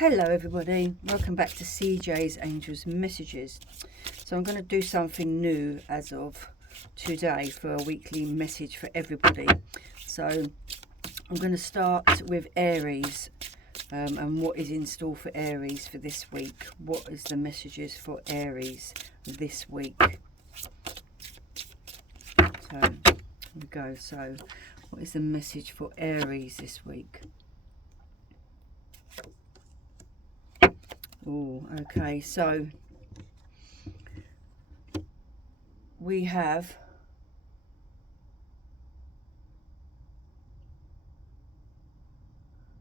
Hello everybody, welcome back to CJ's Angels Messages. So I'm going to do something new as of today for a weekly message for everybody. So I'm going to start with Aries and what is in store for Aries for this week. What is the messages for Aries this week? So here we go. So what is the message for Aries this week? Oh, okay, so we have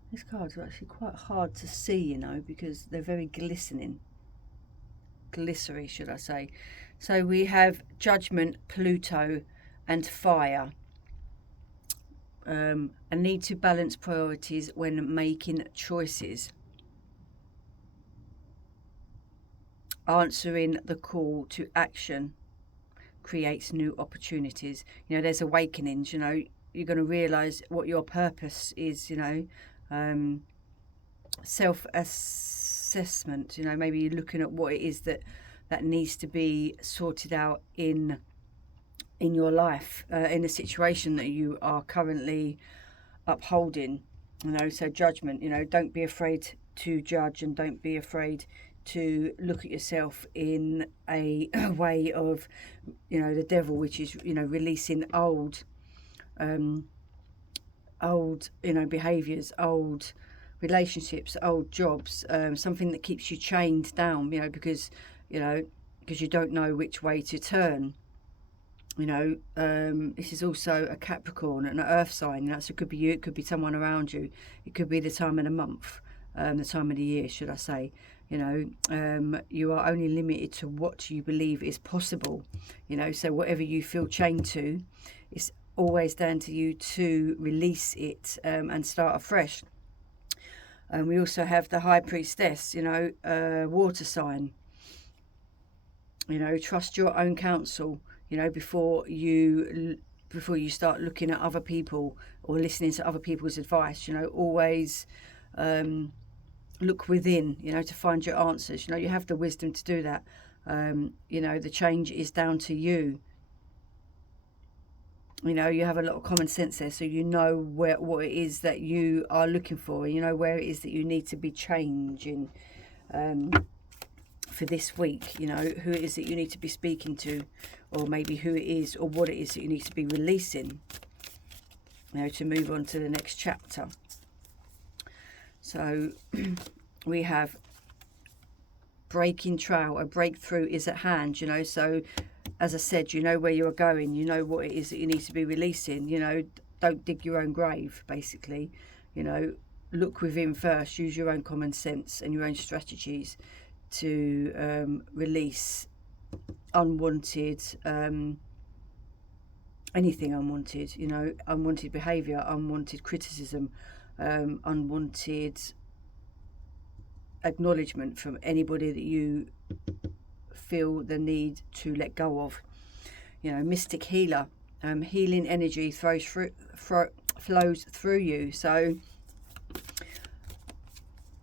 these cards are actually quite hard to see, you know, because they're very glistering, should I say. So we have Judgment, Pluto and Fire. A need to balance priorities when making choices. Answering the call to action creates new opportunities. You know, there's awakenings, you know, you're going to realize what your purpose is, you know, self-assessment, you know, maybe you're looking at what it is that needs to be sorted out in your life, in a situation that you are currently upholding, you know. So judgment, you know, don't be afraid to judge and don't be afraid to look at yourself in a way of, you know, the devil, which is, you know, releasing old, you know, behaviors, old relationships, old jobs, something that keeps you chained down, you know, because you don't know which way to turn. You know, this is also a Capricorn, an earth sign, you know, so it could be you, it could be someone around you, it could be the time of the month, the time of the year, should I say. You know, you are only limited to what you believe is possible, you know, so whatever you feel chained to, it's always down to you to release it and start afresh. And we also have the High Priestess, you know, water sign. You know, trust your own counsel, you know, before you start looking at other people or listening to other people's advice. You know, always look within, you know, to find your answers. You know, you have the wisdom to do that. You know, the change is down to you. You know, you have a lot of common sense there, so you know what it is that you are looking for. You know where it is that you need to be changing for this week. You know, who it is that you need to be speaking to, or maybe who it is or what it is that you need to be releasing, you know, to move on to the next chapter. So we have breaking trail, a breakthrough is at hand, you know. So as I said, you know where you are going, you know what it is that you need to be releasing. You know, don't dig your own grave, basically. You know, look within first, use your own common sense and your own strategies to release unwanted, anything unwanted, you know, unwanted behaviour, unwanted criticism, unwanted acknowledgement from anybody that you feel the need to let go of. You know, mystic healer, healing energy flows through you. So,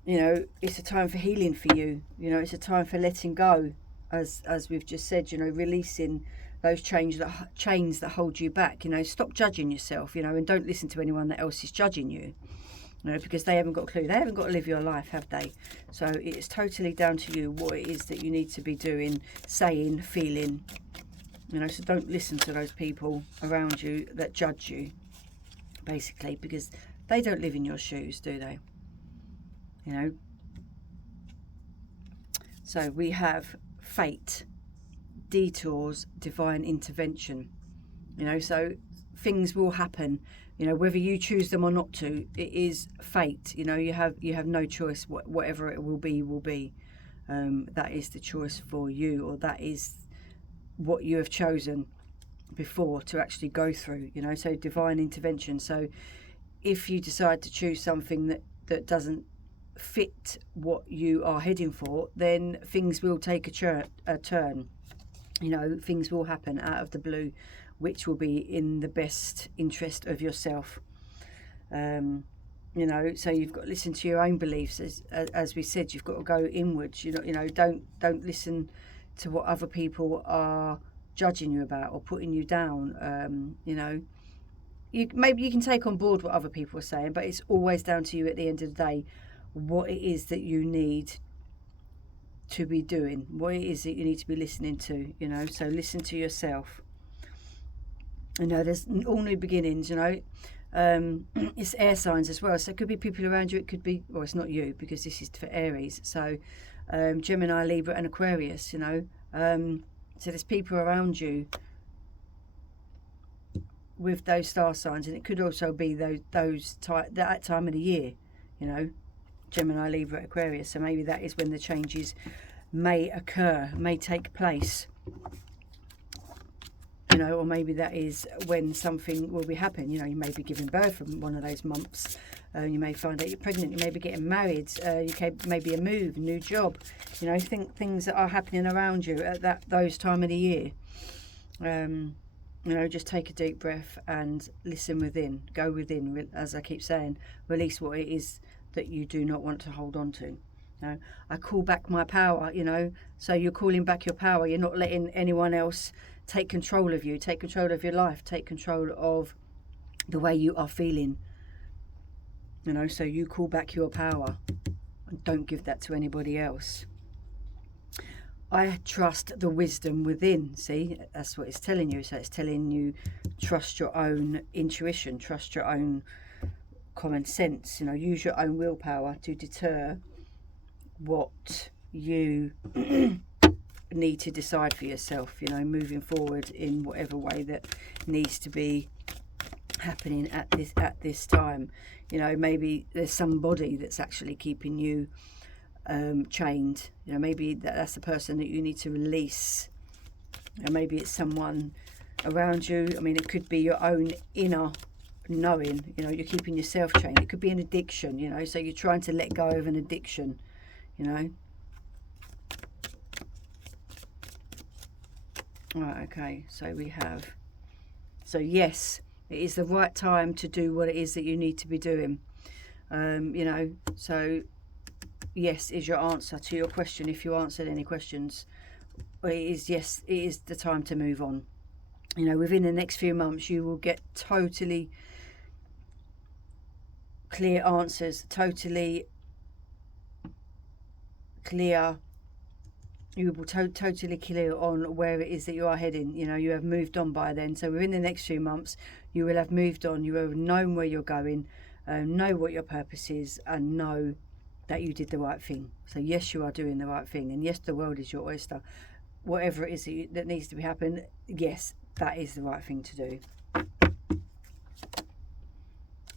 you know, it's a time for healing for you. You know, it's a time for letting go, as we've just said. You know, releasing those chains that hold you back. You know, stop judging yourself. You know, and don't listen to anyone that else is judging you. You know, because they haven't got a clue. They haven't got to live your life, have they? So it's totally down to you what it is that you need to be doing, saying, feeling. You know, so don't listen to those people around you that judge you, basically, because they don't live in your shoes, do they? You know. So we have fate, detours, divine intervention. You know, so things will happen. You know, whether you choose them or not to, it is fate. You know, you have no choice. Whatever it will be, will be. That is the choice for you, or that is what you have chosen before to actually go through. You know, so divine intervention. So if you decide to choose something that doesn't fit what you are heading for, then things will take a turn. You know, things will happen out of the blue, which will be in the best interest of yourself. You know, so you've got to listen to your own beliefs, as we said. You've got to go inwards. Don't listen to what other people are judging you about or putting you down. Maybe you can take on board what other people are saying, but it's always down to you at the end of the day what it is that you need to be doing, what it is that you need to be listening to. So listen to yourself. There's all new beginnings. It's air signs as well, so it could be people around you. It could be, well, it's not you, because this is for Aries, so Gemini, Libra and Aquarius. So there's people around you with those star signs, and it could also be that time of the year, Gemini, Libra, Aquarius. So maybe that is when the changes may occur, may take place. Or maybe that is when something will be happening. You may be giving birth from one of those months. You may find out you're pregnant. You may be getting married. Maybe a move, a new job. Things that are happening around you at those time of the year. Just take a deep breath and listen within. Go within, as I keep saying. Release what it is that you do not want to hold on to. I call back my power. So you're calling back your power. You're not letting anyone else take control of you, take control of your life, take control of the way you are feeling. So you call back your power and don't give that to anybody else. I trust the wisdom within. See, that's what it's telling you. So it's telling you, trust your own intuition, trust your own common sense. Use your own willpower to deter what you need to decide for yourself, moving forward in whatever way that needs to be happening at this time. Maybe there's somebody that's actually keeping you chained. Maybe that's the person that you need to release. Maybe it's someone around you. It could be your own inner knowing. You're keeping yourself chained. It could be an addiction. So you're trying to let go of an addiction. Right, okay, so yes, it is the right time to do what it is that you need to be doing. So yes is your answer to your question. If you answered any questions, it is yes, it is the time to move on. Within the next few months you will get totally clear answers, totally clear. You will totally clear on where it is that you are heading. You have moved on by then. So within the next few months, you will have moved on. You will have known where you're going, know what your purpose is, and know that you did the right thing. So yes, you are doing the right thing. And yes, the world is your oyster. Whatever it is that needs to be happening, yes, that is the right thing to do.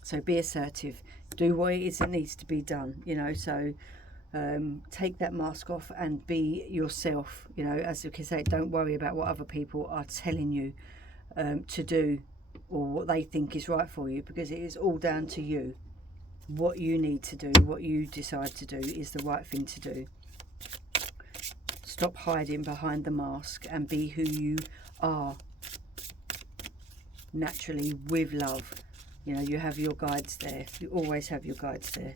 So be assertive. Do what it is that needs to be done. So take that mask off and be yourself. As you can say, don't worry about what other people are telling you to do or what they think is right for you, because it is all down to you. What you need to do, what you decide to do is the right thing to do. Stop hiding behind the mask and be who you are naturally, with love. You have your guides there. You always have your guides there.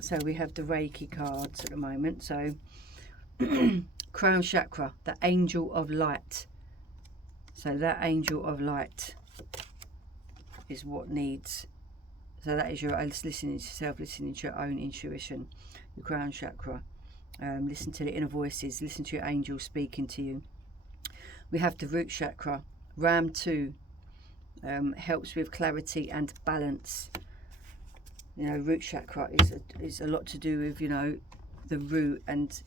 So we have the Reiki cards at the moment. So crown chakra, the angel of light. So that angel of light is what needs. So that is your listening to yourself, listening to your own intuition. The crown chakra. Listen to the inner voices. Listen to your angels speaking to you. We have the root chakra. Ram 2 helps with clarity and balance. Root chakra is a lot to do with the root and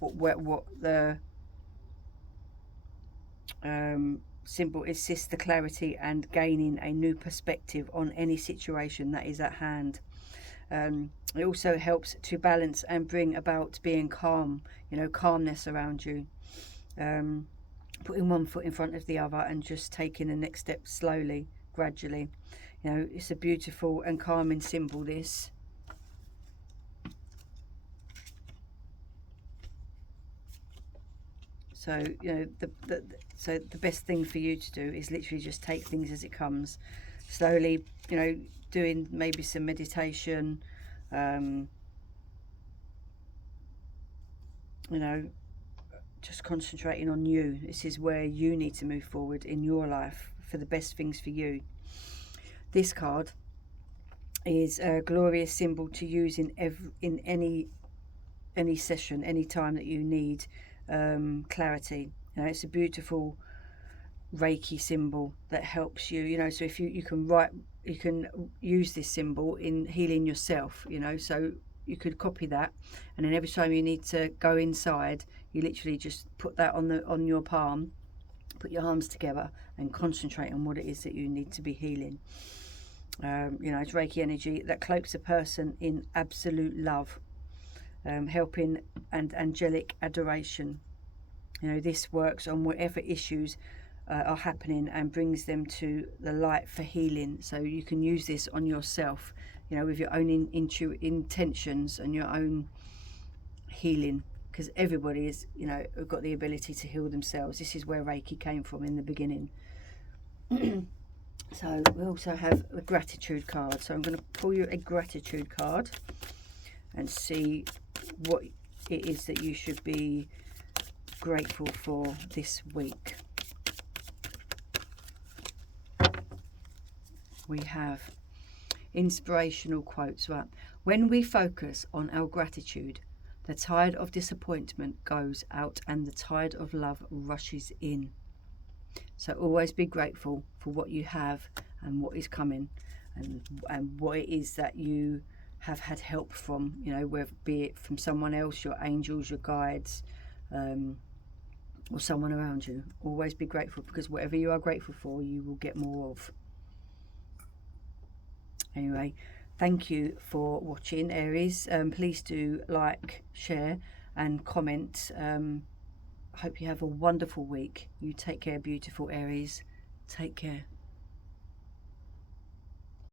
what the symbol assists the clarity and gaining a new perspective on any situation that is at hand. It also helps to balance and bring about being calm, calmness around you. Putting one foot in front of the other and just taking the next step slowly, gradually. It's a beautiful and calming symbol, this. So, so the best thing for you to do is literally just take things as it comes. slowly, you know, doing maybe some meditation, you know, just concentrating on you. This is where you need to move forward in your life for the best things for you. This card is a glorious symbol to use in any session, any time that you need clarity. You know, it's a beautiful Reiki symbol that helps you. You know, so if you can use this symbol in healing yourself. You know, so you could copy that, and then every time you need to go inside, you literally just put that on your palm, put your arms together, and concentrate on what it is that you need to be healing. You know, it's Reiki energy that cloaks a person in absolute love, helping and angelic adoration. You know, this works on whatever issues are happening and brings them to the light for healing. So you can use this on yourself, you know, with your own intentions and your own healing, because everybody is, you know, got the ability to heal themselves. This is where Reiki came from in the beginning. So we also have a gratitude card. So I'm going to pull you a gratitude card and see what it is that you should be grateful for this week. We have inspirational quotes. Right. When we focus on our gratitude, the tide of disappointment goes out and the tide of love rushes in. So always be grateful for what you have and what is coming, and what it is that you have had help from, you know, whether be it from someone else, your angels, your guides, or someone around you. Always be grateful, because whatever you are grateful for, you will get more of. Anyway, thank you for watching, Aries. Please do like, share and comment. I hope you have a wonderful week. You take care, beautiful Aries. Take care.